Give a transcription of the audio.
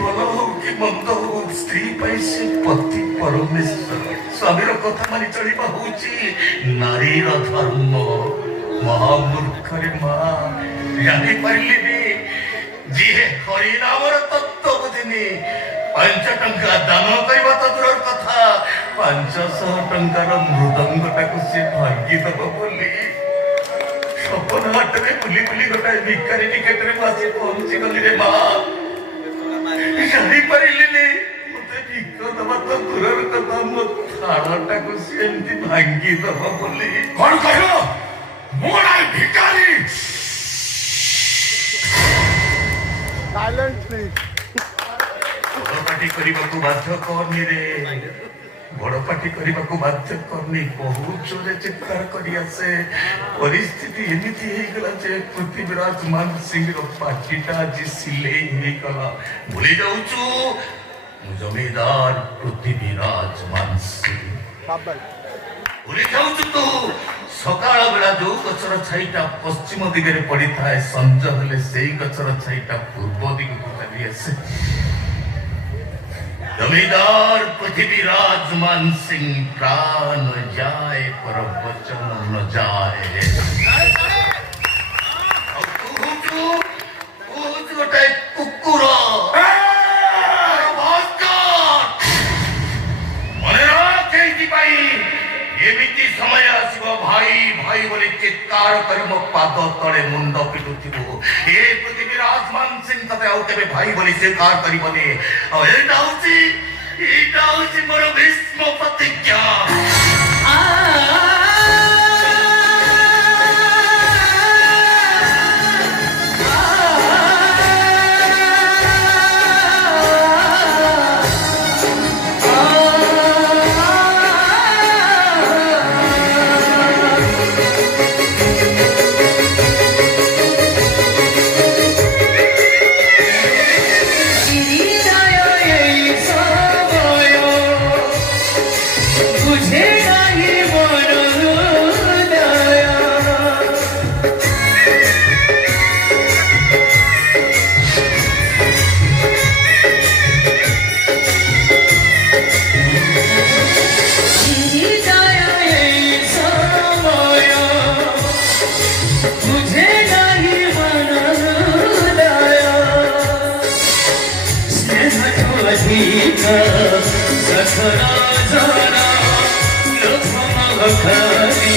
ଭଲ ହଉ କି ମନ୍ଦ ହଉ ସ୍ତ୍ରୀ ପାଇଁ ସେ ପତି ପରମେଶ୍ୱର। ସ୍ୱାମୀର କଥା ମାନି ଚଳିବା ହଉଛି ନାରୀର ଧର୍ମ। ମହାମୂର୍ଖରେ ମା ଜାଣିପାରିଲିନି ଯିଏ ହରିନାମର ତତ୍ତ୍ୱ ବୁଝିନି 5 ଟଙ୍କା ଦାନ କରିବା ତ ଦୂରର କଥା 500 ଟଙ୍କାର ମୃଦଙ୍ଗଟାକୁ ସେ ଭାଙ୍ଗିଦବ ବୋଲି ସପନ ହାଟରେ ବୁଲି ବୁଲି ଗୋଟାଏ ଭିକାରୀ ଟିକେଟରେ ମୁଁ ଆସି ପହଞ୍ଚିଗଲି ରେ ମା। ଜାଣିପାରିଲିନି ମତେ ଭିକ ଦବା ତ ଦୂରର କଥା ମୋ ଥାଳଟାକୁ ସେ ଏମିତି ଭାଙ୍ଗିଦବ ବୋଲି। କଣ କହିଲ? ମୁଁ ନାଇଁ ଭିକାରୀ। Silent please. ବଡ଼ପାଟି କରିବାକୁ ବାଧ୍ୟ କରନି ରେ, ବଡ଼ପାଟି କରିବାକୁ ବାଧ୍ୟ କରନି। ବହୁତ ଜୋରେ ଚିତ୍କାର କରି ଆସେ। ପରିସ୍ଥିତି ଏମିତି ହେଇଗଲା ଯେ ପୃଥ୍ୱୀରାଜ ମାନ ସିଂର ପାଟିଟା ଆଜି ସିଲେଇ ହେଇଗଲା। ଭୁଲି ଯାଉଛୁ ମୁଁ ଜମିଦାର ପୃଥ୍ୱୀରାଜ ମାନ ସିଂ। ଭୁଲି ଯାଉଛୁ ତୁ ସକାଳ ବେଳା ଯୋଉ ଗଛର ଛାଇଟା ପଶ୍ଚିମ ଦିଗରେ ପଡିଥାଏ ସଞ୍ଜ ହେଲେ ସେଇ ଗଛର ଛାଇଟା ପୂର୍ବ ଦିଗକୁ ଚାଲି ଆସେ। जमीदार पृथ्वीराज मान सिंह प्राण जाए पर वचन न जाए। कुकुर मन एमिति समय आसब भाई भाई बोली चित्कार कर मो पाद तले मुंड पिटुथिबो। ए पृथ्वीराज मान सिंह तते आउ केबे भाई बोली स्वीकार करिबनी। आ एटा होची मोर भीष्म प्रतिज्ञा। सखरा जाना लोभ मगखारी